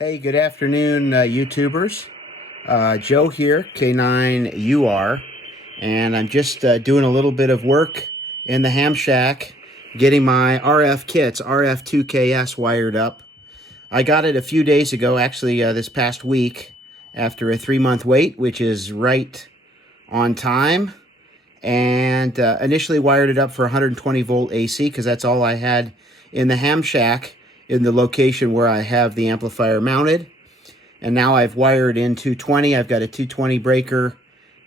Hey, good afternoon, YouTubers. Joe here, K9UR, and I'm just doing a little bit of work in the ham shack, getting my RF kits, RF2KS, wired up. I got it a few days ago, actually this past week, after a 3-month wait, which is right on time, and initially wired it up for 120 volt AC because that's all I had in the ham shack in the location where I have the amplifier mounted. And now I've wired in 220. I've got a 220 breaker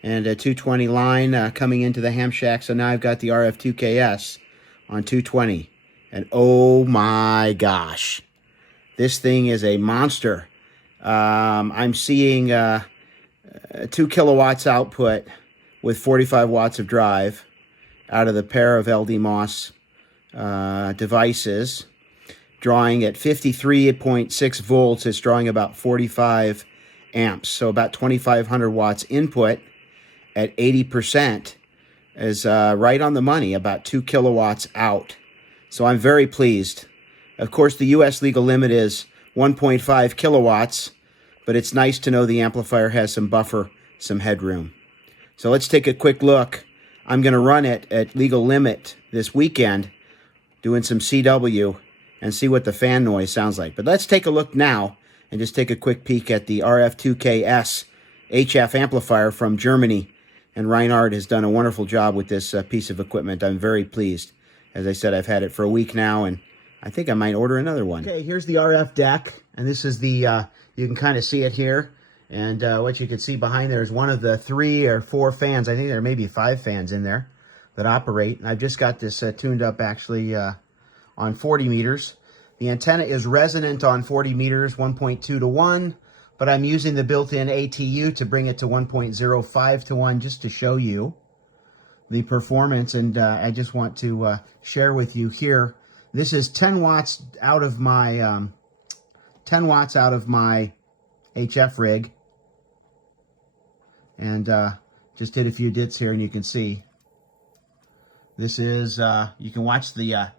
and a 220 line coming into the ham shack. So now I've got the RF2KS on 220. And oh my gosh, this thing is a monster. I'm seeing 2 kilowatts output with 45 watts of drive out of the pair of LDMOS devices. Drawing at 53.6 volts, it's drawing about 45 amps, so about 2,500 watts input at 80% is right on the money, about 2 kilowatts out. So I'm very pleased. Of course, the US legal limit is 1.5 kilowatts, but it's nice to know the amplifier has some buffer, some headroom. So let's take a quick look. I'm going to run it at legal limit this weekend, doing some CW, and see what the fan noise sounds like. But let's take a look now and just take a quick peek at the RF2KS HF amplifier from Germany. And Reinhard has done a wonderful job with this piece of equipment. I'm very pleased. As I said, I've had it for a week now, and I think I might order another one. Okay, here's the RF deck, and this is the, you can kind of see it here. And what you can see behind there is one of the 3 or 4 fans. I think there may be 5 fans in there that operate. And I've just got this tuned up actually on 40 meters. The antenna is resonant on 40 meters, 1.2 to 1, but I'm using the built-in ATU to bring it to 1.05 to 1 just to show you the performance. And I just want to share with you here. This is 10 watts out of my 10 watts out of my HF rig, and just did a few dits here, and you can see this is you can watch the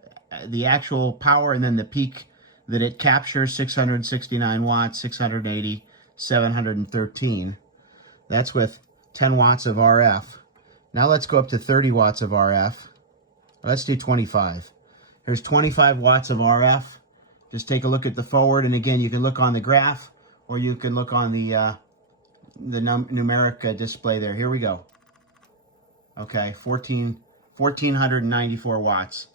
actual power and then the peak that it captures, 669 watts, 680, 713. That's with 10 watts of RF. Now let's go up to 30 watts of RF. Let's do 25. Here's 25 watts of RF. Just take a look at the forward, and again, you can look on the graph, or you can look on the numeric display there. Here we go. Okay, 1,494 watts.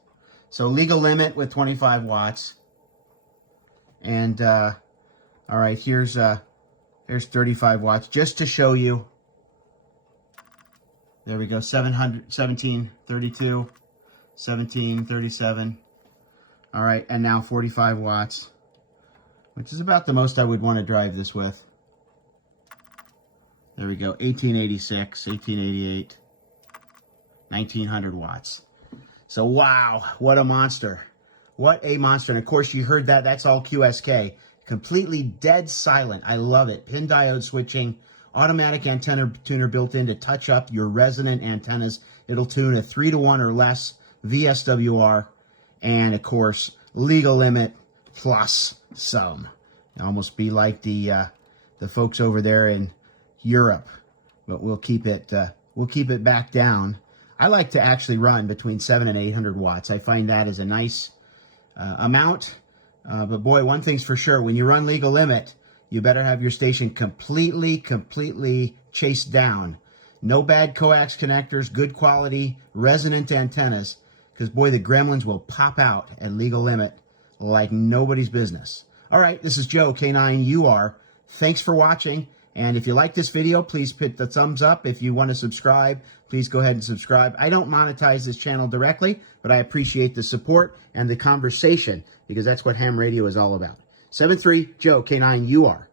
So legal limit with 25 watts. And all right, here's 35 watts just to show you. There we go, 1732, 1737. All right, and now 45 watts, which is about the most I would want to drive this with. There we go, 1886, 1888, 1900 watts. So wow, what a monster. What a monster. And of course you heard that, that's all QSK. Completely dead silent. I love it. Pin diode switching, automatic antenna tuner built in to touch up your resonant antennas. It'll tune a 3 to 1 or less VSWR. And of course, legal limit plus some. It'll almost be like the folks over there in Europe, but we'll keep it back down. I like to actually run between 700 and 800 watts. I find that is a nice amount. But boy, one thing's for sure, when you run legal limit, you better have your station completely chased down. No bad coax connectors, good quality, resonant antennas, because boy, the gremlins will pop out at legal limit like nobody's business. All right, this is Joe, K9UR. Thanks for watching. And if you like this video, please hit the thumbs up. If you want to subscribe, please go ahead and subscribe. I don't monetize this channel directly, but I appreciate the support and the conversation, because that's what ham radio is all about. 7-3, Joe, K9UR.